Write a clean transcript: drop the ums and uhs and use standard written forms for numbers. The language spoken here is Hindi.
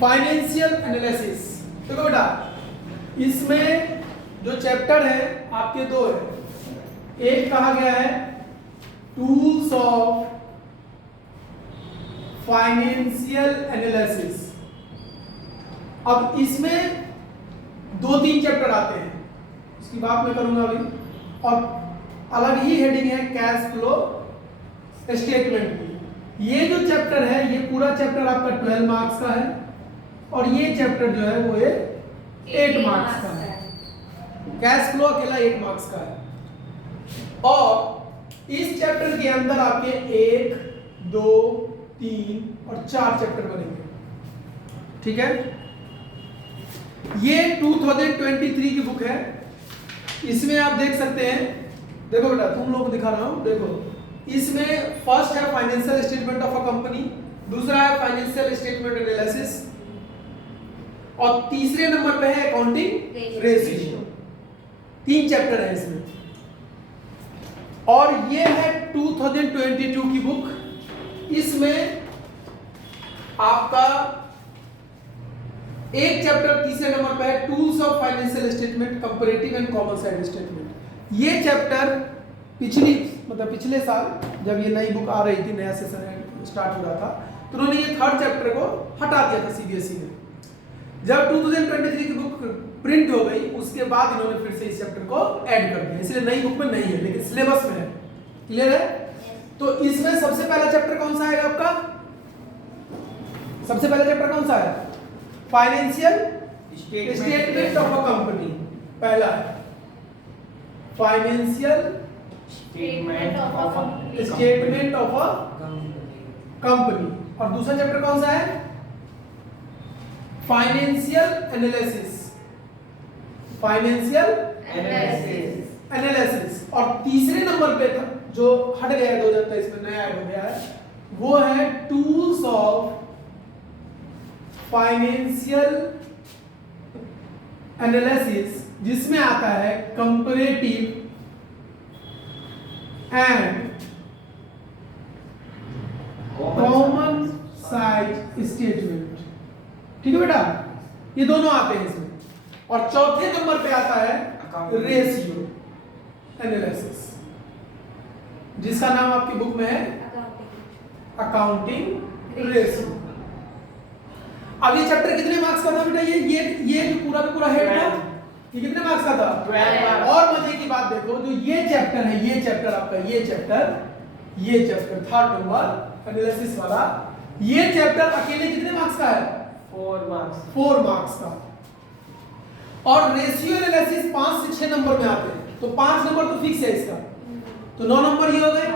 Financial analysis. देखो बेटा, इसमें जो चैप्टर है आपके दो है। एक कहा गया है टूल्स ऑफ फाइनेंशियल एनालिसिस। अब इसमें दो तीन चैप्टर आते हैं, उसकी बात मैं करूंगा अभी। और अलग ही हेडिंग है कैश फ्लो स्टेटमेंट की। ये जो चैप्टर है, ये पूरा चैप्टर आपका 12 मार्क्स का है और ये चैप्टर जो है वो 8 मार्क्स का है। कैश फ्लो अकेला 8 मार्क्स का है। और इस चैप्टर के अंदर आपके 1, 2, 3 और 4 चैप्टर बनेंगे। ठीक है, ये 2023 की बुक है। इसमें आप देख सकते हैं, देखो बेटा तुम लोग को दिखा रहा हूं, देखो इसमें फर्स्ट है financial statement of a company, दूसरा है फाइनेंशियल स्टेटमेंट एनालिसिस और तीसरे नंबर पे है अकाउंटिंग रेशियो। 3 चैप्टर है इसमें। और ये है 2022 की बुक। इसमें आपका एक चैप्टर तीसरे नंबर पे है tools of financial statement comparative and common side statement. ये चैप्टर पिछले साल जब ये नई बुक आ रही थी, नया सेशन स्टार्ट हो रहा था, तो उन्होंने ये 3rd चैप्टर को हटा दिया था सीबीएसई ने। जब 2023 की बुक प्रिंट हो गई उसके बाद इन्होंने फिर से इस चैप्टर को ऐड कर दिया, इसलिए नई बुक में नहीं है लेकिन सिलेबस में है। क्लियर है? तो इसमें सबसे पहला चैप्टर कौन सा आएगा आपका? सबसे पहला चैप्टर कौन सा है? Financial statement of a company. पहला है financial statement of a company. और दूसरा चैप्टर कौन सा है? Financial analysis. Financial analysis. और तीसरे नंबर पे जो हट गया है 2023 में, नया ऐड हो गया है, वो है टूल्स ऑफ फाइनेंशियल एनालिसिस, जिसमें आता है comparative and common size statement. ठीक है बेटा, ये दोनों आते हैं इसमें। और चौथे नंबर पे आता है रेशियो एनालिसिस, जिसका नाम आपकी बुक में है अकाउंटिंग रेशियो। अब ये चैप्टर कितने मार्क्स का था बेटा? ये जो पूरा का पूरा हेड था, ये कितने मार्क्स का था? 12। और मजे की बात देखो, जो ये चैप्टर है, ये चैप्टर आपका, ये चैप्टर 3rd नंबर एनालिसिस वाला, ये चैप्टर अकेले कितने मार्क्स का है? 4 मार्क्स का। और रेशियो एनालिसिस 5 से 6 नंबर में आते हैं, तो 5 नंबर तो फिक्स है इसका, तो 9 नंबर ही हो गए।